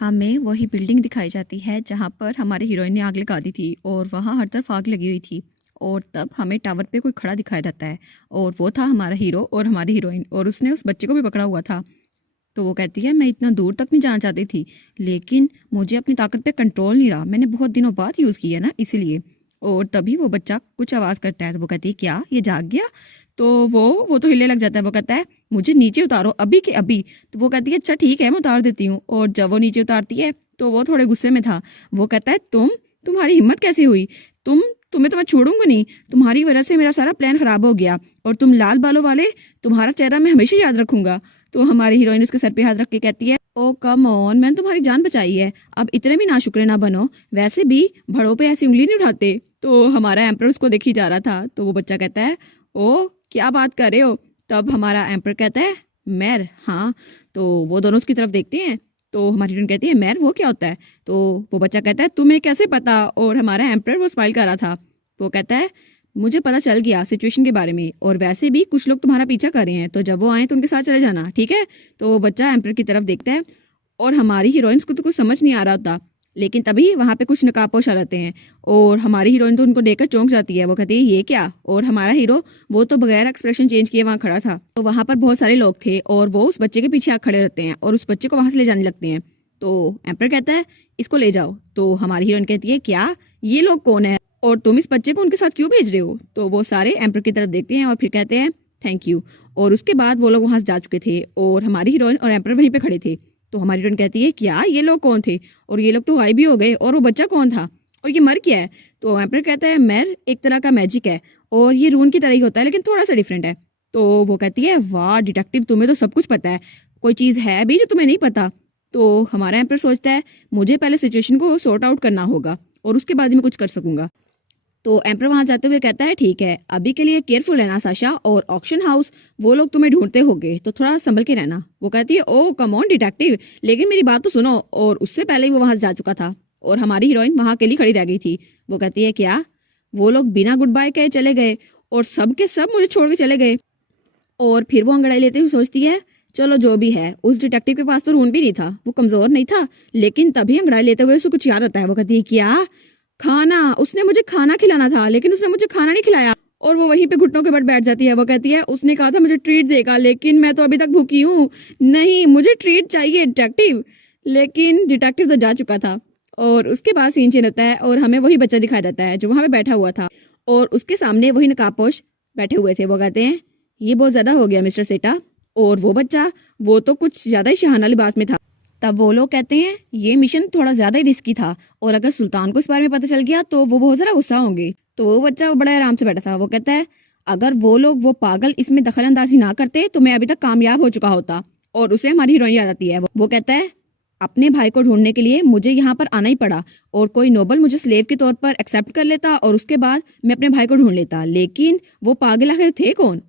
हमें वही बिल्डिंग दिखाई जाती है जहाँ पर हमारे हीरोइन ने आग लगा दी थी और वहाँ हर तरफ आग लगी हुई थी। और तब हमें टावर पे कोई खड़ा दिखाई देता है और वो था हमारा हीरो और हमारी हीरोइन, और उसने उस बच्चे को भी पकड़ा हुआ था। तो वो कहती है मैं इतना दूर तक नहीं जाना चाहती थी, लेकिन मुझे अपनी ताकत पे कंट्रोल नहीं रहा, मैंने बहुत दिनों बाद यूज़ किया ना इसीलिए। और तभी वो बच्चा कुछ आवाज़ करता है तो वो कहती है क्या ये जाग गया। तो वो तो हिले लग जाता है। वो कहता है मुझे नीचे उतारो अभी के अभी। तो वो कहती है अच्छा ठीक है मैं उतार देती हूँ। और जब वो नीचे उतारती है तो वो थोड़े गुस्से में था। वो कहता है तुम्हारी हिम्मत कैसे हुई, तुम्हें तो मैं छोड़ूंगा नहीं, तुम्हारी वजह से मेरा सारा प्लान खराब हो गया, और तुम लाल बालों वाले, तुम्हारा चेहरा मैं हमेशा याद रखूंगा। तो हमारी हीरोइन उसके सर पे हाथ रख के कहती है ओ कम ऑन, मैंने तुम्हारी जान बचाई है, अब इतने भी नाशुक्रे ना बनो, वैसे भी बड़ों पे ऐसी उंगली नहीं उठाते। तो हमारा एम्पर उसको देखी जा रहा था। तो वो बच्चा कहता है ओ क्या बात कर रहे हो। तब हमारा एम्पर कहता है मैर, हाँ। तो वो दोनों उसकी तरफ देखते हैं। तो हमारी हीरोइन कहती है मैर वो क्या होता है। तो वो बच्चा कहता है तुम्हें कैसे पता। और हमारा एम्पर वो स्माइल कर रहा था। वो कहता है मुझे पता चल गया सिचुएशन के बारे में, और वैसे भी कुछ लोग तुम्हारा पीछा कर रहे हैं, तो जब वो आए तो उनके साथ चले जाना, ठीक है। तो वो बच्चा एम्पर की तरफ देखता है और हमारी हीरोइंस को तो कुछ समझ नहीं आ रहा होता, लेकिन तभी वहाँ पे कुछ नकाबपोश आ जाते हैं और हमारी हीरोइन तो उनको देखकर चौंक जाती है। वो कहती है ये क्या। और हमारा हीरो वो तो बगैर एक्सप्रेशन चेंज किए वहाँ खड़ा था। तो वहाँ पर बहुत सारे लोग थे और वो उस बच्चे के पीछे आके खड़े रहते हैं और उस बच्चे को वहाँ से ले जाने लगते हैं। तो एम्पर कहता है इसको ले जाओ। तो हमारी हीरोइन कहती है क्या, ये लोग कौन है और तुम इस बच्चे को उनके साथ क्यों भेज रहे हो। तो वो सारे एम्पर की तरफ देखते हैं और फिर कहते हैं थैंक यू। और उसके बाद वो लोग वहां से जा चुके थे और हमारी हीरोइन और एम्पर वहीं पे खड़े थे। तो हमारी हीरोइन कहती है क्या ये लोग कौन थे, और ये लोग तो गायब भी हो गए, और वो बच्चा कौन था, और ये मर क्या है। तो एम्पर कहता है मैर एक तरह का मैजिक है और ये रून की तरह ही होता है लेकिन थोड़ा सा डिफरेंट है। तो वो कहती है वाह डिटेक्टिव, तुम्हें तो सब कुछ पता है, कोई चीज़ है भी जो तुम्हें नहीं पता। तो हमारा एम्पर सोचता है मुझे पहले सिचुएशन को सॉर्ट आउट करना होगा और उसके बाद ही मैं कुछ कर सकूंगा। तो एम्पर वहां जाते हुए कहता है ठीक है अभी के लिए केयरफुल रहना साशा, और ऑक्शन हाउस वो लोग तुम्हें ढूंढते होंगे तो थोड़ा संभल के रहना। वो कहती है ओ कम ऑन डिटेक्टिव, लेकिन मेरी बात तो सुनो। और उससे पहले ही वो वहां से जा चुका था और हमारी हीरोइन वहां अकेली खड़ी रह गई थी। वो कहती है क्या, वो लोग बिना गुड बाय कहे चले गए और सब के सब मुझे छोड़ के चले गए। और फिर वो अंगड़ाई लेते हुए सोचती है चलो जो भी है, उस डिटेक्टिव के पास तो रून भी नहीं था, वो कमजोर नहीं था, लेकिन तभी अंगड़ाई लेते हुए उसे कुछ याद आता है। वो कहती है क्या, खाना, उसने मुझे खाना खिलाना था लेकिन उसने मुझे खाना नहीं खिलाया। और वो वहीं पे घुटनों के बल बैठ जाती है। वो कहती है उसने कहा था मुझे ट्रीट देगा, लेकिन मैं तो अभी तक भूखी हूँ, नहीं मुझे ट्रीट चाहिए डिटेक्टिव। लेकिन डिटेक्टिव तो जा चुका था। और उसके बाद सीन चेंज होता है और हमें वही बच्चा दिखाया जाता है जो वहां पे बैठा हुआ था और उसके सामने वही नकाबपोश बैठे हुए थे। वो कहते हैं ये बहुत ज्यादा हो गया मिस्टर सेटा। और वो बच्चा वो तो कुछ ज्यादा ही शहाना लिबास में था। तब वो लोग कहते हैं ये मिशन थोड़ा ज्यादा ही रिस्की था और अगर सुल्तान को इस बारे में पता चल गया तो वो बहुत ज्यादा गुस्सा होंगे। तो वो बच्चा बड़ा आराम से बैठा था। वो कहता है अगर वो लोग वो पागल इसमें दखल अंदाजी ना करते तो मैं अभी तक कामयाब हो चुका होता। और उसे हमारी हीरोइन याद आती है। वो कहता है अपने भाई को ढूंढने के लिए मुझे यहाँ पर आना ही पड़ा, और कोई नोबल मुझे स्लेव के तौर पर एक्सेप्ट कर लेता और उसके बाद मैं अपने भाई को ढूंढ लेता, लेकिन वो पागल आखिर थे कौन।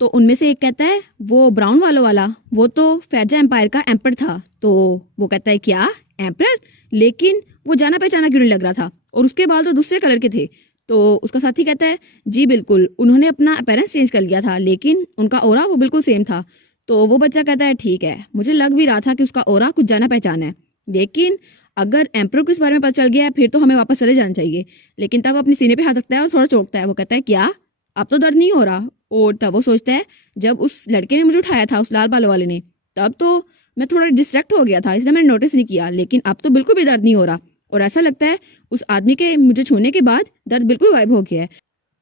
तो उनमें से एक कहता है वो ब्राउन वालों वाला, वो तो फैजा एम्पायर का एम्पर था। तो वो कहता है क्या एम्पर, लेकिन वो जाना पहचाना क्यों नहीं लग रहा था, और उसके बाल तो दूसरे कलर के थे। तो उसका साथी कहता है जी बिल्कुल, उन्होंने अपना अपीयरेंस चेंज कर लिया था लेकिन उनका ओरा वो बिल्कुल सेम था। तो वो बच्चा कहता है ठीक है, मुझे लग भी रहा था कि उसका ओरा कुछ जाना पहचाना है, लेकिन अगर एम्पर को इस बारे में पता चल गया है फिर तो हमें वापस चले जाना चाहिए। लेकिन तब अपने सीने पे हाथ रखता है और थोड़ा चौंकता है। वो कहता है क्या, अब तो दर्द नहीं हो रहा। और तब वो सोचता है जब उस लड़के ने मुझे उठाया था, उस लाल बालों वाले ने, तब तो मैं थोड़ा डिस्ट्रैक्ट हो गया था इसलिए मैंने नोटिस नहीं किया, लेकिन अब तो बिल्कुल भी दर्द नहीं हो रहा और ऐसा लगता है उस आदमी के मुझे छूने के बाद दर्द बिल्कुल गायब हो गया है।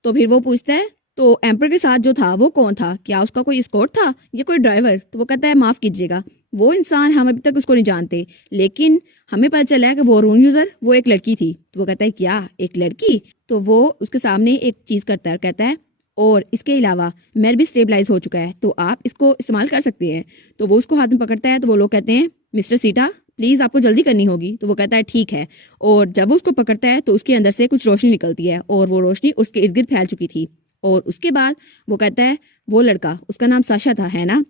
तो फिर वो पूछता है तो एम्पर के साथ जो था वो कौन था, क्या उसका कोई स्कॉट था या कोई ड्राइवर। तो वो कहता है माफ कीजिएगा वो इंसान हम अभी तक उसको नहीं जानते, लेकिन हमें पता चला है कि वो रून यूजर वो एक लड़की थी। तो वो कहता है क्या एक लड़की। तो वो उसके सामने एक चीज करता है, कहता है और इसके अलावा मेल भी स्टेबलाइज हो चुका है तो आप इसको इस्तेमाल कर सकते हैं। तो वो उसको हाथ में पकड़ता है। तो वो लोग कहते हैं मिस्टर सीटा प्लीज आपको जल्दी करनी होगी। तो वो कहता है ठीक है। और जब वो उसको पकड़ता है तो उसके अंदर से कुछ रोशनी निकलती है और वो रोशनी उसके इर्द गिर्द फैल चुकी थी। और उसके बाद वो कहता है वो लड़का, उसका नाम साशा था है ना,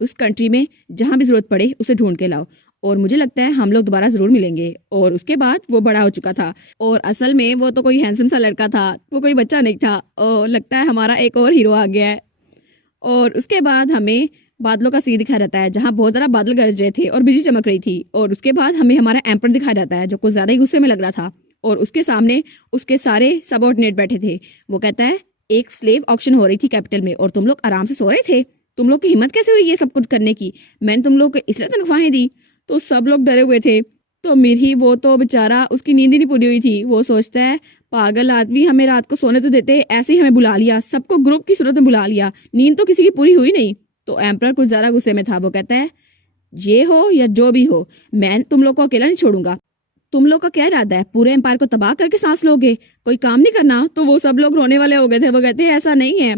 उस कंट्री में जहां भी जरूरत पड़े उसे ढूंढ के लाओ और मुझे लगता है हम लोग दोबारा जरूर मिलेंगे। और उसके बाद वो बड़ा हो चुका था और असल में वो तो कोई हैंडसम सा लड़का था, वो कोई बच्चा नहीं था। और लगता है हमारा एक और हीरो आ गया है। और उसके बाद हमें बादलों का सीन दिखाया जाता है जहाँ बहुत ज़्यादा बादल गरज रहे थे और बिजली चमक रही थी। और उसके बाद हमें हमारा एम्पर दिखाया जाता है जो कुछ ज़्यादा ही गुस्से में लग रहा था और उसके सामने उसके सारे सबऑर्डिनेट बैठे थे। वो कहता है एक स्लेव ऑक्शन हो रही थी कैपिटल में और तुम लोग आराम से सो रहे थे। तुम लोग की हिम्मत कैसे हुई ये सब कुछ करने की? मैंने तुम लोग को इसलिए तनख्वाहें दी। तो सब लोग डरे हुए थे। तो मिर्ही वो तो बेचारा उसकी नींद ही नहीं पूरी हुई थी। वो सोचता है पागल आदमी, हमें रात को सोने तो देते, ऐसे ही हमें बुला लिया, सबको ग्रुप की सूरत में बुला लिया, नींद तो किसी की पूरी हुई नहीं। तो एम्परर कुछ ज्यादा गुस्से में था। वो कहता है ये हो या जो भी हो, मैं तुम लोग को अकेला नहीं छोड़ूंगा। तुम लोग का क्या इरादा है? पूरे एम्पायर को तबाह करके सांस लोगे? कोई काम नहीं करना? तो वो सब लोग रोने वाले हो गए थे। वो कहते हैं ऐसा नहीं है,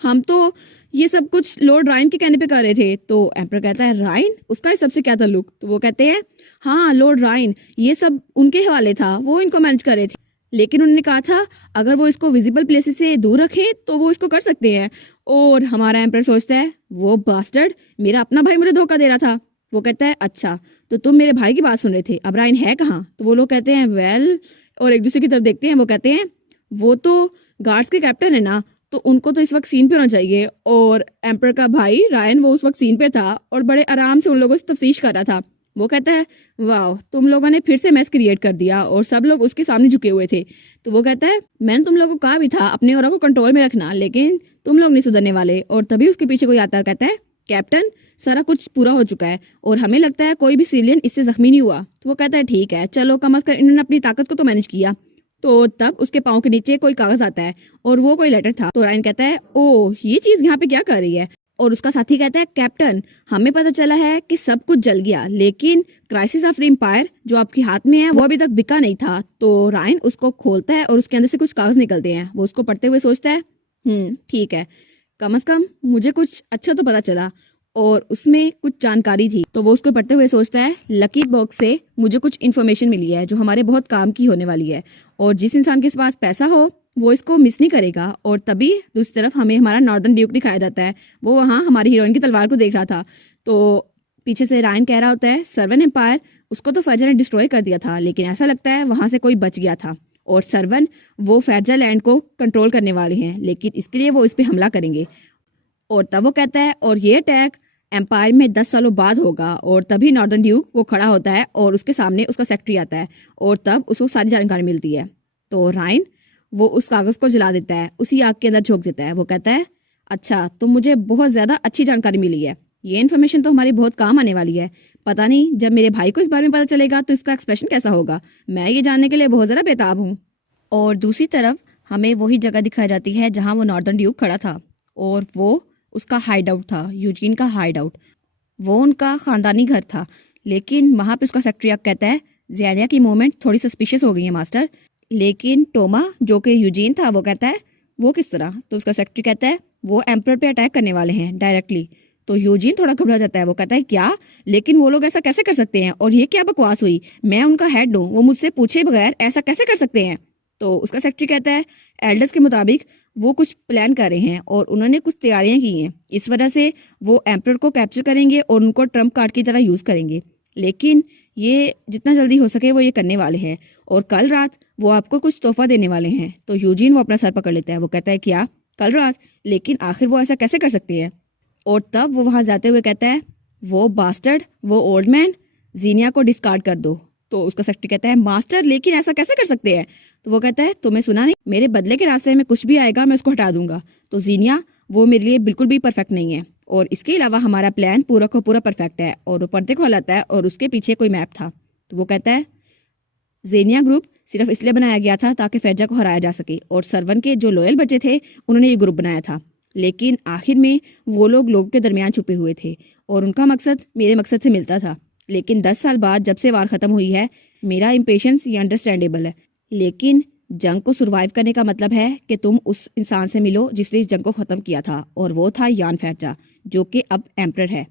हम तो ये सब कुछ लॉर्ड राइन के कहने पे कर रहे थे। तो एम्पर कहता है राइन, उसका इस सबसे क्या ताल्लुक? तो वो कहते हैं हाँ लॉर्ड राइन, ये सब उनके हवाले था, वो इनको मैनेज कर रहे थे, लेकिन उन्होंने कहा था अगर वो इसको विजिबल प्लेसेस से दूर रखें तो वो इसको कर सकते हैं। और हमारा एम्पर सोचता है वो बास्टर्ड, मेरा अपना भाई मुझे धोखा दे रहा था। वो कहता है अच्छा तो तुम मेरे भाई की बात सुन रहे थे, अब राइन है कहाँ? तो वो लोग कहते हैं वेल, और एक दूसरे की तरफ देखते हैं। वो कहते हैं वो तो गार्ड्स के कैप्टन है ना, तो उनको तो इस वक्त सीन पे होना चाहिए। और एम्पर का भाई रायन वो उस वक्त सीन पे था और बड़े आराम से उन लोगों से तफ्तीश कर रहा था। वो कहता है वाह, तुम लोगों ने फिर से मैस क्रिएट कर दिया। और सब लोग उसके सामने झुके हुए थे। तो वो कहता है मैंने तुम लोगों को कहा भी था अपने औरा को कंट्रोल में रखना, लेकिन तुम लोग नहीं सुधरने वाले। और तभी उसके पीछे कोई आता है, कहता है कैप्टन सारा कुछ पूरा हो चुका है और हमें लगता है कोई भी सिविलियन इससे जख्मी नहीं हुआ। तो वो कहता है ठीक है, चलो कम अज कम इन्होंने अपनी ताकत को तो मैनेज किया। तो तब उसके पाँव के नीचे कोई कागज आता है और वो कोई लेटर था। तो रायन कहता है ओह, ये चीज यहाँ पे क्या कर रही है? और उसका साथी कहता है कैप्टन, हमें पता चला है कि सब कुछ जल गया, लेकिन क्राइसिस ऑफ द एम्पायर जो आपके हाथ में है वो अभी तक बिका नहीं था। तो रायन उसको खोलता है और उसके अंदर से कुछ कागज निकलते हैं। वो उसको पढ़ते हुए सोचता है ठीक है, कम से कम मुझे कुछ अच्छा तो पता चला। और उसमें कुछ जानकारी थी। तो वो उसको पढ़ते हुए सोचता है लकी बॉक्स से मुझे कुछ इन्फॉर्मेशन मिली है जो हमारे बहुत काम की होने वाली है, और जिस इंसान के पास पैसा हो वो इसको मिस नहीं करेगा। और तभी दूसरी तरफ हमें हमारा नॉर्दर्न ड्यूक दिखाया जाता है। वो वहाँ हमारी हीरोइन की तलवार को देख रहा था। तो पीछे से रायन कह रहा होता है सर्वन एम्पायर, उसको तो फर्जा ने डिस्ट्रॉय कर दिया था, लेकिन ऐसा लगता है वहां से कोई बच गया था और सर्वन वो फर्जा लैंड को कंट्रोल करने वाले हैं, लेकिन इसके लिए वो इस पर हमला करेंगे। और तब वो कहता है और ये अटैक एम्पायर में 10 सालों बाद होगा। और तभी नॉर्दर्न ड्यूक वो खड़ा होता है और उसके सामने उसका सेक्रेटरी आता है और तब उसको सारी जानकारी मिलती है। तो रायन वो उस कागज को जला देता है, उसी आग के अंदर झोंक देता है। वो कहता है अच्छा, तो मुझे बहुत ज्यादा अच्छी जानकारी मिली है, ये इन्फॉर्मेशन तो हमारी बहुत काम आने वाली है। पता नहीं जब मेरे भाई को इस बारे में पता चलेगा तो इसका एक्सप्रेशन कैसा होगा, मैं ये जानने के लिए बहुत ज्यादा बेताब हूँ। और दूसरी तरफ हमें वही जगह दिखाई जाती है जहाँ वो नॉर्दर्न ड्यूक खड़ा था और वो उसका हाइड आउट था, यूजीन का हाइड आउट। वो उनका खानदानी घर था, लेकिन वहाँ पे उसका सेक्रेटरी कहता है ज़ियानिया की मूवमेंट थोड़ी सस्पिशियस हो गई है मास्टर। लेकिन टोमा जो कि यूजीन था वो कहता है वो किस तरह? तो उसका सेक्रेटरी कहता है वो एम्परर पे अटैक करने वाले हैं डायरेक्टली। तो यूजीन थोड़ा घबरा जाता है। वो कहता है क्या? लेकिन वो लोग ऐसा कैसे कर सकते हैं? और ये क्या बकवास हुई? मैं उनका हेड हूँ, वो मुझसे पूछे बगैर ऐसा कैसे कर सकते हैं? तो उसका सेक्रेटरी कहता है एल्डर्स के मुताबिक वो कुछ प्लान कर रहे हैं और उन्होंने कुछ तैयारियां की हैं, इस वजह से वो एम्परर को कैप्चर करेंगे और उनको ट्रम्प कार्ड की तरह यूज़ करेंगे। लेकिन ये जितना जल्दी हो सके वो ये करने वाले हैं और कल रात वो आपको कुछ तोहफा देने वाले हैं। तो यूजीन वो अपना सर पकड़ लेता है। वो कहता है क्या कल रात? लेकिन आखिर वो ऐसा कैसे कर सकते हैं? और तब वो वहाँ जाते हुए कहता है वो बास्टर्ड, वो ओल्ड मैन, जीनिया को डिस्कार्ड कर दो। तो उसका सेक्रेटरी कहता है मास्टर, लेकिन ऐसा कैसे कर सकते हैं? तो वो कहता है तुम्हें सुना नहीं, मेरे बदले के रास्ते में कुछ भी आएगा मैं उसको हटा दूंगा। तो जीनिया वो मेरे लिए बिल्कुल भी परफेक्ट नहीं है, और इसके अलावा हमारा प्लान पूरा का पूरा परफेक्ट है। और वो पर्दे को हलाता है और उसके पीछे कोई मैप था। तो वो कहता है जेनिया ग्रुप सिर्फ इसलिए बनाया गया था ताकि फैजा को हराया जा सके, और सर्वन के जो लॉयल बच्चे थे उन्होंने ये ग्रुप बनाया था। लेकिन आखिर में वो लोग लोगों के दरमियान छुपे हुए थे और उनका मकसद मेरे मकसद से मिलता था। लेकिन 10 साल बाद जब से वार खत्म हुई है, मेरा इम्पेशंस ये अंडरस्टैंडेबल है, लेकिन जंग को सरवाइव करने का मतलब है कि तुम उस इंसान से मिलो जिसने इस जंग को खत्म किया था, और वो था यान फैजा जो कि अब एम्परर है।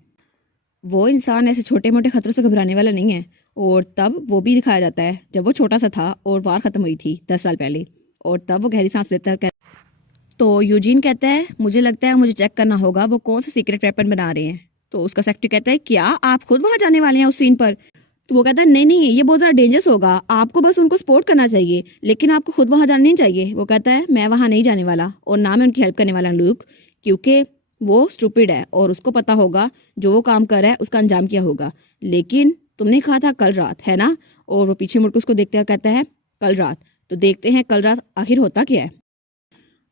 वो इंसान ऐसे छोटे मोटे खतरों से घबराने वाला नहीं है। और तब वो भी दिखाया जाता है जब वो छोटा सा था और वार खत्म हुई थी 10 साल पहले, और तब वो गहरी सांस लेता है। तो यूजीन कहता है मुझे लगता है मुझे चेक करना होगा वो कौन सा सीक्रेट वेपन बना रहे हैं। तो उसका सेक्रेटरी कहता है क्या आप खुद वहां जाने वाले हैं उस सीन पर? तो वो कहता है नहीं नहीं, ये बहुत ज़्यादा डेंजरस होगा, आपको बस उनको सपोर्ट करना चाहिए, लेकिन आपको खुद वहां जाना नहीं चाहिए। वो कहता है मैं वहां नहीं जाने वाला और ना मैं उनकी हेल्प करने वाला लूक, क्योंकि वो स्टूपिड है और उसको पता होगा जो वो काम कर रहा है उसका अंजाम क्या होगा। लेकिन तुमने कहा था कल रात, है ना? और वो पीछे मुड़कर उसको देखते हुए कहता है कल रात। तो देखते हैं कल रात आखिर होता क्या है।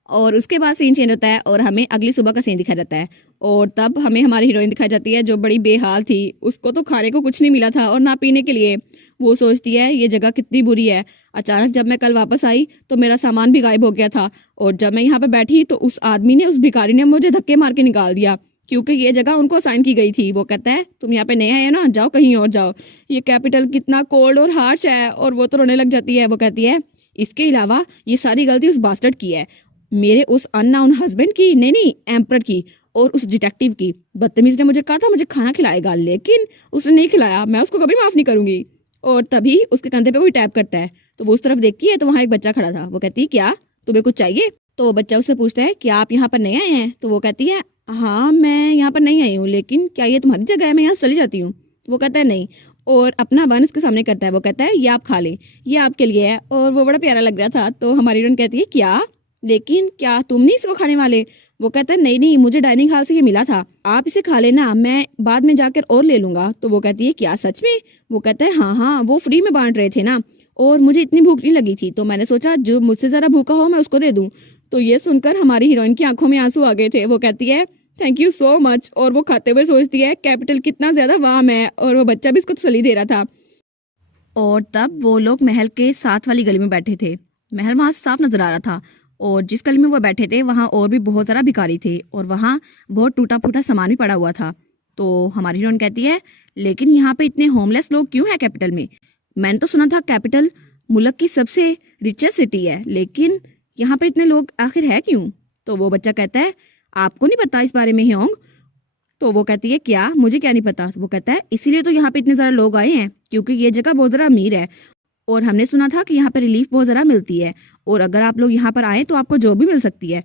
और उसके बाद सीन चेंज होता है और हमें अगली सुबह का सीन दिखाया जाता है। और तब हमें हमारी हीरोइन दिखाई जाती है जो बड़ी बेहाल थी। उसको तो खाने को कुछ नहीं मिला था और ना पीने के लिए। वो सोचती है ये जगह कितनी बुरी है। अचानक जब मैं कल वापस आई तो मेरा सामान भी गायब हो गया था। और जब मैं यहाँ पे बैठी तो उस आदमी ने, उस भिखारी ने मुझे धक्के मार के निकाल दिया क्योंकि ये जगह उनको असाइन की गई थी। वो कहता है तुम यहाँ पे नए आए हो ना, जाओ कहीं और जाओ। ये कैपिटल कितना कोल्ड और हार्श है। और वो तो रोने लग जाती है। वो कहती है इसके अलावा ये सारी गलती उस बास्टर्ड की है, मेरे उस अननोन हस्बैंड की, नहीं एम्पर की, और उस डिटेक्टिव की। बदतमीज ने मुझे कहा था मुझे खाना खिलाएगा, लेकिन उसने नहीं खिलाया। मैं उसको कभी माफ नहीं करूंगी। और तभी उसके कंधे पे कोई टैप करता है तो वो उस तरफ देखती है तो वहां एक बच्चा खड़ा था। वो कहती है क्या तुम्हें कुछ चाहिए? तो वो बच्चा उससे पूछता है क्या आप यहाँ पर नए आए हैं? तो वो कहती है हाँ मैं यहाँ पर नहीं आई हूँ, लेकिन क्या ये तुम्हारी जगह है? मैं यहाँ से चली जाती हूँ। वो कहता है नहीं, और अपना बन उसके सामने करता है। वो कहता है ये आप खा लें, ये आपके लिए है। और वो बड़ा प्यारा लग रहा था। तो हमारी हीरोइन कहती है क्या, लेकिन क्या तुम नहीं इसको खाने वाले? वो कहता है नहीं नहीं, मुझे डाइनिंग हॉल से ये मिला था, आप इसे खा लेना, मैं बाद में जाकर और ले लूंगा। तो वो कहती है क्या सच में? वो कहता है हाँ हाँ, वो फ्री में बांट रहे थे ना, और मुझे इतनी भूख नहीं लगी थी तो मैंने सोचा जो मुझसे ज़्यादा भूखा हो मैं उसको दे दूं। तो ये सुनकर हमारी हीरोइन की आंखों में आंसू आ गए थे। वो कहती है थैंक यू सो मच। और वो खाते हुए सोचती है कैपिटल कितना ज्यादा वाम है। और वो बच्चा भी इसको तसल्ली दे रहा था। और तब वो लोग महल के साथ वाली गली में बैठे थे। महल वहां से साफ नजर आ रहा था। और जिस गली में वो बैठे थे वहां और भी बहुत सारा भिखारी थे और वहां बहुत टूटा फूटा सामान भी पड़ा हुआ था। तो हमारी हीरोइन कहती है लेकिन यहाँ पे इतने होमलेस लोग क्यों हैं कैपिटल में? मैंने तो सुना था कैपिटल मुल्क की सबसे रिचेस्ट सिटी है, लेकिन यहाँ पे इतने लोग आखिर है क्यों? तो वो बच्चा कहता है आपको नहीं पता इस बारे में ह्योंग? तो वो कहती है क्या, मुझे क्या नहीं पता? वो कहता है इसीलिए तो यहाँ पे इतने ज्यादा लोग आए हैं क्योंकि ये जगह बहुत ज्यादा अमीर है और हमने सुना था कि यहाँ पे रिलीफ बहुत ज़्यादा मिलती है और अगर आप लोग यहाँ पर आए तो आपको जॉब भी मिल सकती है।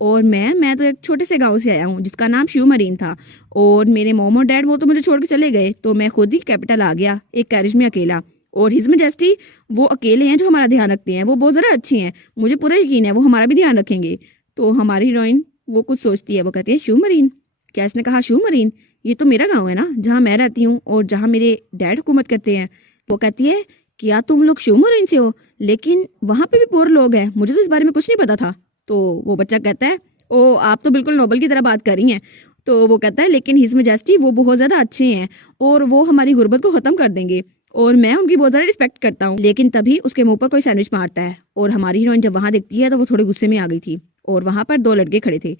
और मैं तो एक छोटे से गांव से आया हूँ जिसका नाम शिव मरीन था। और मेरे मोम और डैड वो तो मुझे छोड़ के चले गए तो मैं खुद ही कैपिटल आ गया एक कैरिज में अकेला। और हिज मेजेस्टी वो अकेले हैं जो हमारा ध्यान रखते हैं, वो बहुत ज़्यादा अच्छे हैं, मुझे पूरा यकीन है वो हमारा भी ध्यान रखेंगे। तो हमारी हीरोइन वो कुछ सोचती है। वो कहती है शिव मरीन? क्या इसने कहा शिव मरीन? ये तो मेरा गाँव है ना, जहाँ मैं रहती हूँ और जहाँ मेरे डैड हुकूमत करते हैं। वो कहती है क्या तुम लोग शिव मरीन से हो? लेकिन वहां पे भी पुअर लोग हैं, मुझे तो इस बारे में कुछ नहीं पता था। तो वो बच्चा कहता है ओ आप तो बिल्कुल नोबल की तरह बात कर रही हैं। तो वो कहता है लेकिन हिज मेजेस्टी वो बहुत ज्यादा अच्छे हैं और वो हमारी गुर्बत को खत्म कर देंगे और मैं उनकी बहुत ज्यादा रिस्पेक्ट करता हूँ। लेकिन तभी उसके मुंह पर कोई सैंडविच मारता है और हमारी हीरोइन जब वहां देखती है तो वो थोड़े गुस्से में आ गई थी। और वहां पर दो लड़के खड़े थे।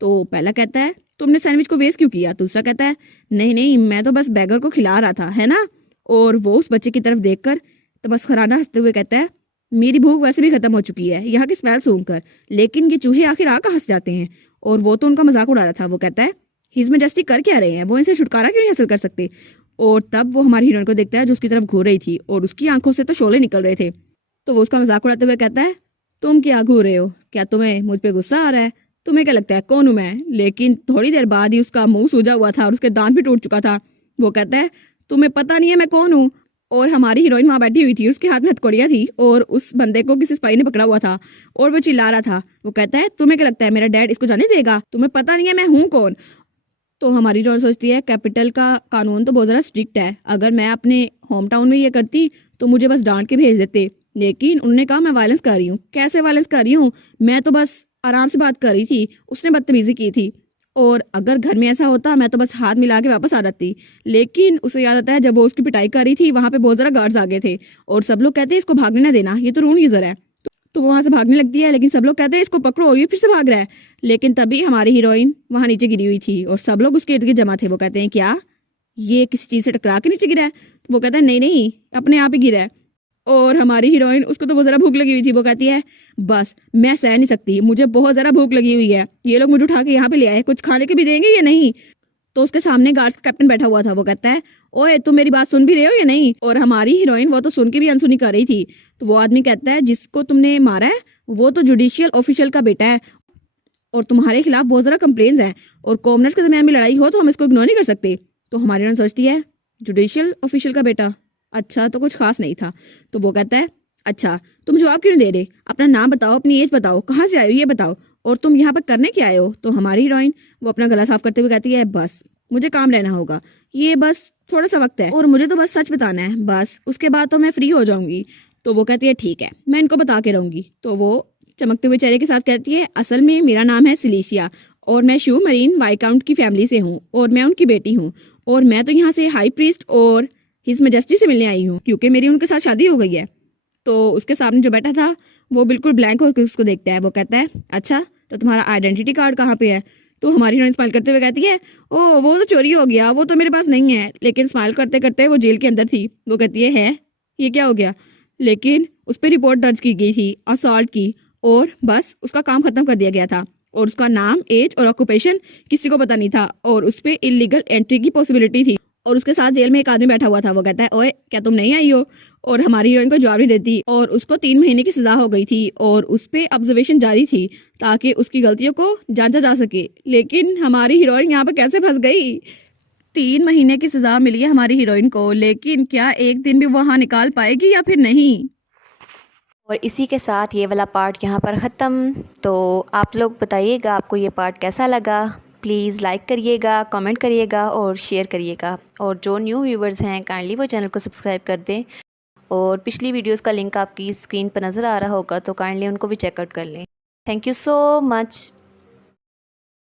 तो पहला कहता है तुमने सैंडविच को वेस्ट क्यों किया? दूसरा कहता है नहीं नहीं, मैं तो बस बैगर को खिला रहा था, है ना? और वो उस बच्चे की तरफ देखकर तमस्खराना हंसते हुए कहता है मेरी भूख वैसे भी खत्म हो चुकी है यहाँ की स्मेल सूंघकर, लेकिन ये चूहे आखिर आ कहाँ से जाते हैं? और वो तो उनका मजाक उड़ा रहा था। वो कहता है हिज मेजेस्टी कर क्या रहे हैं, वो इनसे छुटकारा क्यों नहीं हासिल कर सकते? और तब वो हमारी हीरोइन को देखता है जो उसकी तरफ घूर रही थी और उसकी आंखों से तो शोले निकल रहे थे। तो वो उसका मजाक उड़ाते हुए कहता है तुम क्या घूर रहे हो? क्या तुम्हें मुझ पे गुस्सा आ रहा है? तुम्हें क्या लगता है कौन हूं मैं? लेकिन थोड़ी देर बाद ही उसका मुंह सूजा हुआ था और उसके दांत भी टूट चुका था। वो कहता है तुम्हें पता नहीं है मैं कौन हूँ? और हमारी हीरोइन वहां बैठी हुई थी, उसके हाथ में हथकड़ियां थी और उस बंदे को किसी सिपाही ने पकड़ा हुआ था और वो चिल्ला रहा था। वो कहता है तुम्हें क्या लगता है मेरा डैड इसको जाने देगा? तुम्हें पता नहीं है मैं हूँ कौन? तो हमारी हीरोइन सोचती है कैपिटल का कानून तो बहुत ज़्यादा स्ट्रिक्ट है, अगर मैं अपने होम टाउन में ये करती तो मुझे बस डांट के भेज देते, लेकिन उन्होंने कहा मैं वायलेंस कर रही हूँ। कैसे वायलेंस कर रही हूँ? मैं तो बस आराम से बात कर रही थी, उसने बदतमीजी की थी। और अगर घर में ऐसा होता मैं तो बस हाथ मिला के वापस आ जाती। लेकिन उसे याद आता है जब वो उसकी पिटाई कर रही थी वहां पे बहुत ज़्यादा गार्ड्स आ गए थे और सब लोग कहते हैं इसको भागने ना देना, ये तो रूल यूजर है। तो वो वहां से भागने लगती है, लेकिन सब लोग कहते हैं इसको पकड़ो, ये फिर से भाग रहा है। लेकिन तभी हमारी हीरोइन वहां नीचे गिरी हुई थी और सब लोग उसके इर्द गिर्द जमा थे। वो कहते हैं क्या ये किसी चीज से टकरा के नीचे गिरा है? तो वो कहता है नहीं नहीं, अपने आप ही गिरा है। और हमारी हीरोइन, उसको तो बहुत ज़्यादा भूख लगी हुई थी, वो कहती है बस मैं सह नहीं सकती, मुझे बहुत ज़्यादा भूख लगी हुई है, ये लोग मुझे उठा के यहाँ पे ले आए, कुछ खाने के भी देंगे या नहीं? तो उसके सामने गार्ड्स कैप्टन बैठा हुआ था। वो कहता है ओए तुम मेरी बात सुन भी रहे हो या नहीं? और हमारी हीरोइन वो तो सुन के भी अनसुनी कर रही थी। तो वो आदमी कहता है जिसको तुमने मारा है वो तो जुडिशियल ऑफिशियल का बेटा है और तुम्हारे खिलाफ बहुत ज़्यादा कंप्लेन्स हैं और कॉमनर्स के दरमियान में लड़ाई हो तो हम इसको इग्नोर नहीं कर सकते। तो हमारी हीरोइन सोचती है जुडिशियल ऑफिशियल का बेटा, अच्छा तो कुछ खास नहीं था। तो वो कहता है अच्छा तुम जवाब क्यों नहीं दे रहे? अपना नाम बताओ, अपनी एज बताओ, कहाँ से आए हो ये बताओ। और तुम यहाँ पर करने क्या आए हो? तो हमारी हीरोइन वो अपना गला साफ करते हुए कहती है, बस मुझे काम लेना होगा, ये बस थोड़ा सा वक्त है और मुझे तो बस सच बताना है, बस उसके बाद तो मैं फ्री हो जाऊंगी। तो वो कहती है ठीक है, मैं इनको बता के रहूंगी। तो वो चमकते हुए चेहरे के साथ कहती है, असल में मेरा नाम है सिलीसिया और मैं शू मरीन वाइकाउंट की फैमिली से हूँ और मैं उनकी बेटी हूँ और मैं तो यहाँ से हाई प्रीस्ट और हिज मेजेस्टी से मिलने आई हूँ क्योंकि मेरी उनके साथ शादी हो गई है। तो उसके सामने जो बैठा था वो बिल्कुल ब्लैंक होकर उसको देखता है। वो कहता है, अच्छा तो तुम्हारा आइडेंटिटी कार्ड कहाँ पे है? तो हमारी हीरोइन स्माइल करते हुए कहती है, ओ वो तो चोरी हो गया, वो तो मेरे पास नहीं है। लेकिन स्माइल करते करते वो जेल के अंदर थी। वो कहती है ये क्या हो गया? लेकिन उस पर रिपोर्ट दर्ज की गई थी असॉल्ट की और बस उसका काम खत्म कर दिया गया था और उसका नाम, एज और ऑक्यूपेशन किसी को पता नहीं था और उस पर इलीगल एंट्री की पॉसिबिलिटी थी। और उसके साथ जेल में एक आदमी बैठा हुआ था। वो कहता है, ओए क्या तुम नहीं आई हो? और हमारी हीरोइन को जवाब नहीं देती और उसको 3 महीने की सजा हो गई थी और उस पे ऑब्जर्वेशन जारी थी ताकि उसकी गलतियों को जांचा जा सके। लेकिन हमारी हीरोइन यहाँ पे कैसे फंस गई? 3 महीने की सजा मिली है हमारी हीरोइन को, लेकिन क्या एक दिन भी वहां निकाल पाएगी या फिर नहीं? और इसी के साथ ये वाला पार्ट यहाँ पर ख़त्म। तो आप लोग बताइएगा आपको ये पार्ट कैसा लगा। प्लीज़ लाइक करिएगा, कमेंट करिएगा और शेयर करिएगा। और जो न्यू व्यूवर्स हैं काइंडली वो चैनल को सब्सक्राइब कर दें। और पिछली वीडियोस का लिंक आपकी स्क्रीन पर नज़र आ रहा होगा तो काइंडली उनको भी चेकआउट कर लें। Thank you so much.